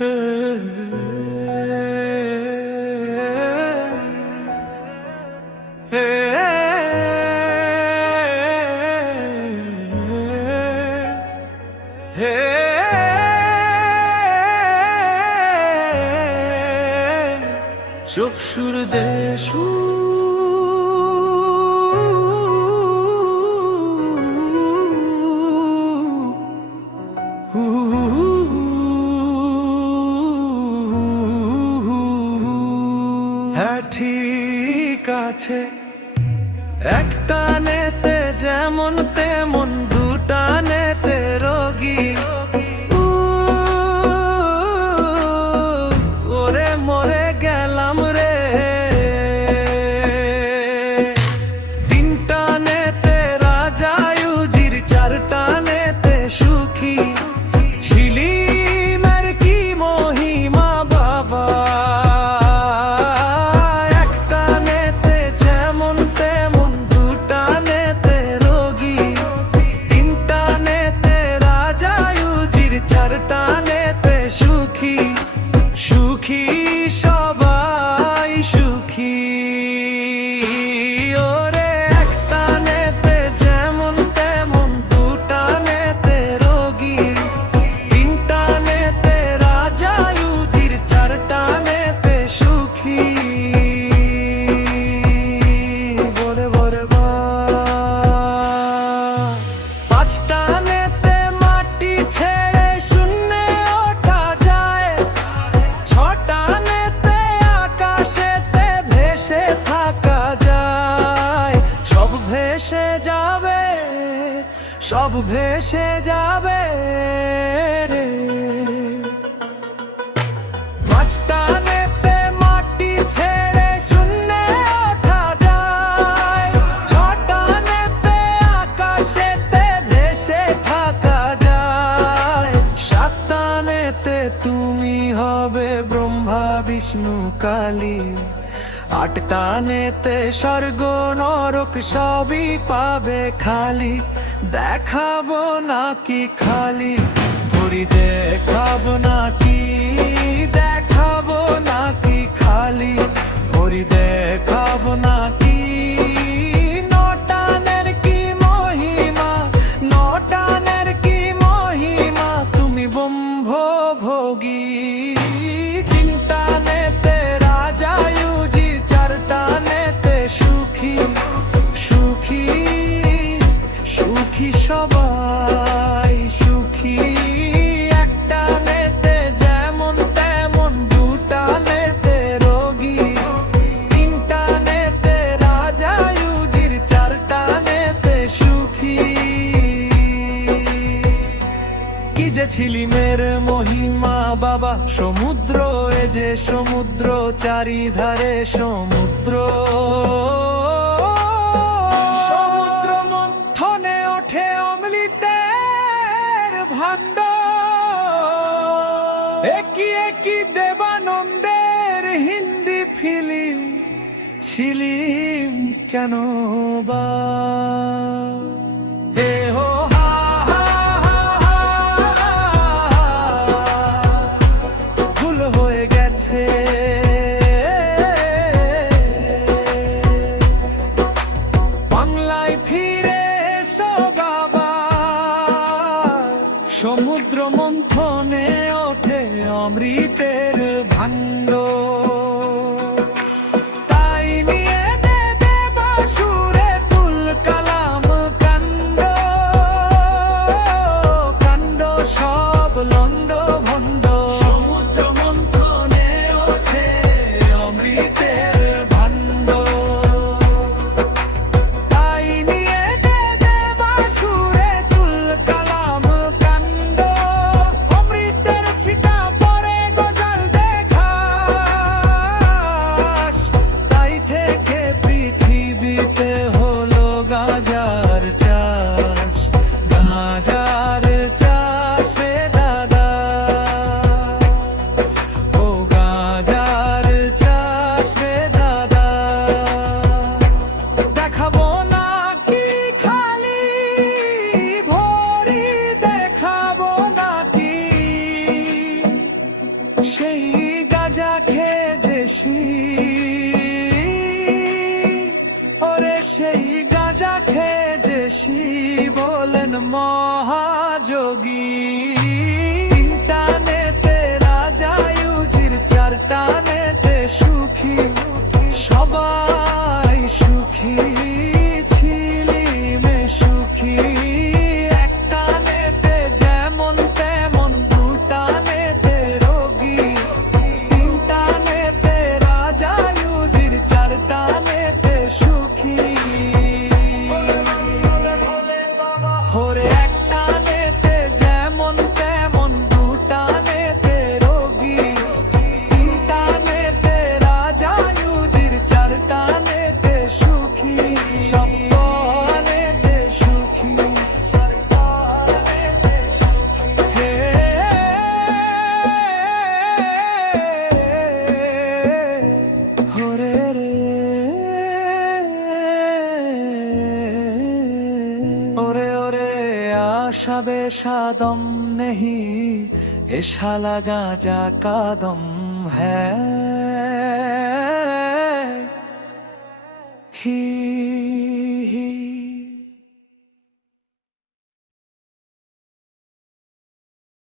চুপ সুর দেশু হ্যাঁ ঠিক আছে, একটা নেতে যেমন তেমন দুটা নেতে রোগী। ওরে মরে গেলাম রে, তিনটা নেতে রাজা ইউজির, চারটা নেতে সুখী। ছিলিমের কি মহিমা বাবা, একটা নেতে যেমন তেমন দুটা নেতে রোগী। তিনটা নেতে রাজা ইউজির, চারটা নেতে সুখী। সুখী সবাই সুখী। ওরে একটা নেতে যেমন তেমন দুটা নেতে রোগী। তিনটা নেতে রাজা ইউজির, চারটা নেতে সুখী। বলে বলে পাঁচটা নেতে মাটি ছেড়ে শূন্যে ওঠা যায়। ছটা নেতে আকাশেতে ভেসে থাকা যায়। সব ভেসে যাবে, সব ভেসে যাবে রে। পাঁচটা নেতে মাটি ছেড়ে শূন্যে ওঠা যায়। ছটা নেতে আকাশেতে ভেসে থাকা যায়। সাতটা নেতে তুমি হবে ব্রহ্মা বিষ্ণু কালী। আটটা নেতে স্বর্গ নরক সবই পাবে খালি। দেখাবো নাকি খালি ভরি, দেখাবো নাকি, দেখাবো নাকি খালি ভরি, দেখাবো নাকি। নটানের কি মহিমা, নটানের কি মহিমা, তুমি ব্রহ্মভোগী। তিনটা নেতে রাজা ইউজি, চারটা নেতে সুখী। সুখী সুখী সবাই সুখী। একটা নেতে যেমন তেমন দুটা নেতে রোগী। তিনটা নেতে রাজা ইউজির, চারটা নেতে সুখী। কি যে ছিলিমের মহিমা বাবা, সমুদ্র এ যে সমুদ্র, চারিধারে সমুদ্র। সমুদ্র মন্থনে ওঠে অমৃতের ভাণ্ড। একই একই দেবানন্দের হিন্দি ফিল্ম, ছিলিম কেন বা। হে হো হা হা হা হা, ভুল হয়ে গেছে। বাংলায় ফিরে এসো বাবা। সমুদ্র মন্থনে ওঠে অমৃতের ভাণ্ড। তাই নিয়ে দে দেবাসুরে তুল কালাম কাণ্ড। কাণ্ড সব লন্ড ভণ্ড। সমুদ্র মন্থনে ওঠে অমৃতের ভাণ্ড। তাই নিয়ে দে দেবাসুরে তুল কালাম কাণ্ড। অমৃতের ছিটা পরে গজাল দেখা। বলেন মহাযোগী। তিনটানেতে রাজা ইউজির, চারটানেতে সুখী, সবাই সুখী ছিলিমে সুখী। একটানেতে যেমন তেমন, দুটানেতে রোগী। তিনটানেতে রাজা ইউজির, চারটানেতে সুখী। ওরে একটানেতে যেমন তেমন, দুটানেতে রোগী। তিনটানেতে রাজা ইউজির, চারটানেতে সুখী, সপ্তানেতে সুখী। হে ওরে রে, ওরে ওরে आशा बेशादम नहीं, ऐसा लगा जा कदम है ही।